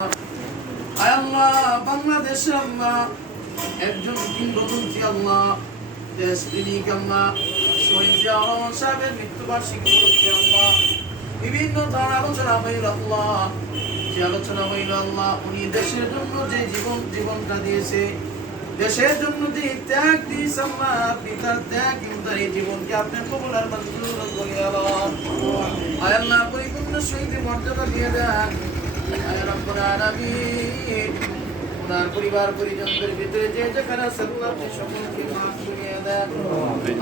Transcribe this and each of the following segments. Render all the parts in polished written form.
আল্লাহ বাংলাদেশে আল্লাহ একজন কিংবদন্তি আল্লাহ দেশপ্রেমিক আল্লাহ শহীদ জিয়াউর রহমান সাহেবের মৃত্যুবার্ষিকী উপলক্ষে আল্লাহ বিভিন্ন ধরনের আলোচনা হইল আল্লাহ। যে আলোচনা হইল আল্লাহ উনি দেশের জন্য যে জীবনটা দিয়েছে, দেশের জন্য যে ত্যাগ দিয়েছে আল্লাহ, আপনি তার ত্যাগ তার এই জীবনকে আপনি কবুল আর মঞ্জুর করিয়া লন। আল্লাহ পরিপূর্ণ শহীদ মর্যাদা দিয়ে দেন রব্বুল আলামিন। ওনার পরিবার পরিজনদের ভিতরে যে যেখানে আছে আল্লাহ আপনি সকলকে মাফ করিয়া দেন।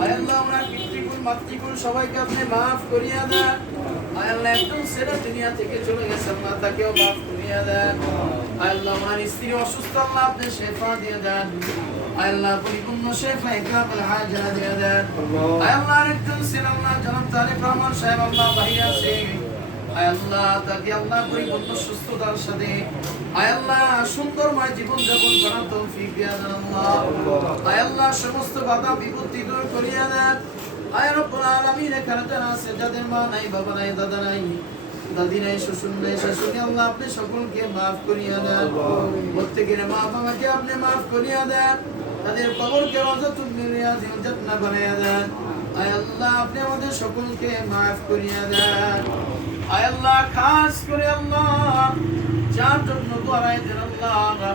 আল্লাহ ওনার পিতৃকুল মাতৃকুল সবাইকে আপনি মাফ করিয়া দেন। আল্লাহ একজন ছেলে দুনিয়া থেকে চলে গেছে আল্লাহ তাকেও মাফ করিয়া দেন। আল্লাহ ওনার স্ত্রী অসুস্থ আল্লাহ আপনি শেফা দিয়ে দেন। আল্লাহ পরিপূর্ণ শেফা ইকরামুল হাজরা দিয়ে দেন। আল্লাহ একজন ছেলে আল্লাহ জনাব তারেক রহমান সাহেব আল্লাহ বাইরে আছে আল্লাহ তাকে আল্লাহ পরিপূর্ণ সুস্থতার সাথে আল্লাহ সুন্দরময় জীবন যাপন করার তৌফিক দিয়া দেন আল্লাহ। আল্লাহ সমস্ত বাধা বিপত্তি দূর করিয়া দেন। রব্বুল আলামিন এখানে যারা আছে যাদের মা নাই বাবা নাই দাদা নাই দাদি নাই শ্বশুর নাই শাশুড়ি আল্লাহ আপনি সকলকে মাফ করিয়া দেন। প্রত্যেকের মা বাবাকে আপনি মাফ করিয়া দেন। তাদের কবরকে রাজাতুল মিরিয়াজিল জান্নাহ বানাইয়া দেন। আল্লাহ আপনি আমাদের সকলকে মাফ করিয়া দেন। আল্লাহ খাস করে আল্লাহ যার জন্য দোয়া দেন আল্লাহ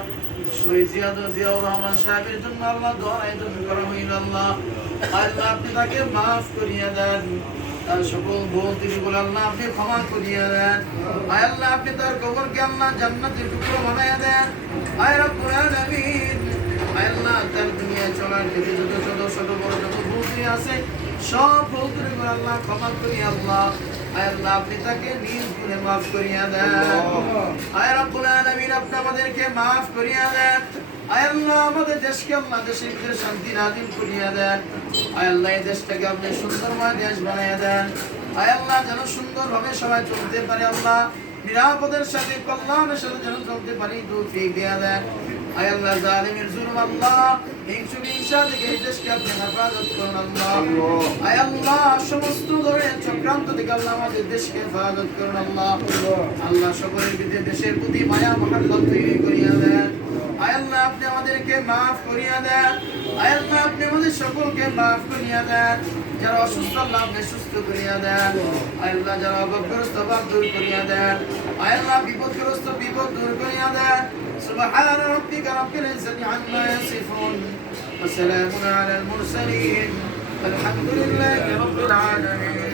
শহীদ জিয়াউর রহমান সাহেবের জন্য আল্লাহ দোয়া আয়োজন করা হইল আল্লাহ। আল্লাহ আপনি তাকে মাফ করিয়া দেন। তার সকল ভুল ত্রুটিগুলো আল্লাহ আপনি ক্ষমা করিয়া দেন। আল্লাহ আপনি তার কবরকে আল্লাহ জান্নাতের টুকরো বানাইয়া দেন। রব্বুল আলামিন আল্লাহ তার দুনিয়ায় চলার ক্ষেত্রে যত ছোট বড় যত ভুল আছে সব ভুল ত্রুটিগুলো আল্লাহ ক্ষমা করিয়া আল্লাহ আল্লাহ আপনি তাকে নিজ গুণে মাফ করিয়া দেন। রব্বুল আলামিন আপনি আমাদেরকে মাফ করিয়া দেন। আল্লাহ আমাদের দেশকে আল্লাহ দেশের ভিতরে শান্তি নাযিল করিয়া দেন। আল্লাহ এই দেশটাকে আপনি সুন্দরময় দেশ বানাইয়া দেন। আল্লাহ যেন সুন্দরভাবে সবাই চলতে পারে আল্লাহ, নিরাপদের সাথে কল্যাণের সাথে যেন চলতে পারি তৌফিক দিয়া দেন। আল্লাহ জালিমের জুলুম আল্লাহ হিংসা থেকে এই দেশকে আপনি হেফাজত করুন আল্লাহ। আল্লাহ সমস্ত ধরনের চক্রান্ত থেকে আল্লাহ আমাদের দেশকে হেফাজত করুন আল্লাহ। আল্লাহ সকলের ভিতরে দেশের প্রতি মায়া মহব্বত তৈরি করিয়া দেন। আল্লাহ আপনি আমাদেরকে মাফ করিয়া দেন। আল্লাহ আপনি আমাদের সকলকে মাফ করিয়া দেন। যারা অসুস্থ আল্লাহ আপনি সুস্থ করিয়া দেন। আল্লাহ যারা অভাবগ্রস্ত অভাব দূর করিয়া দেন। আল্লাহ বিপদগ্রস্ত বিপদ দূর করিয়া দেন। سبحان ربك رب العزة عما يصفون وسلام على المرسلين والحمد لله رب العالمين.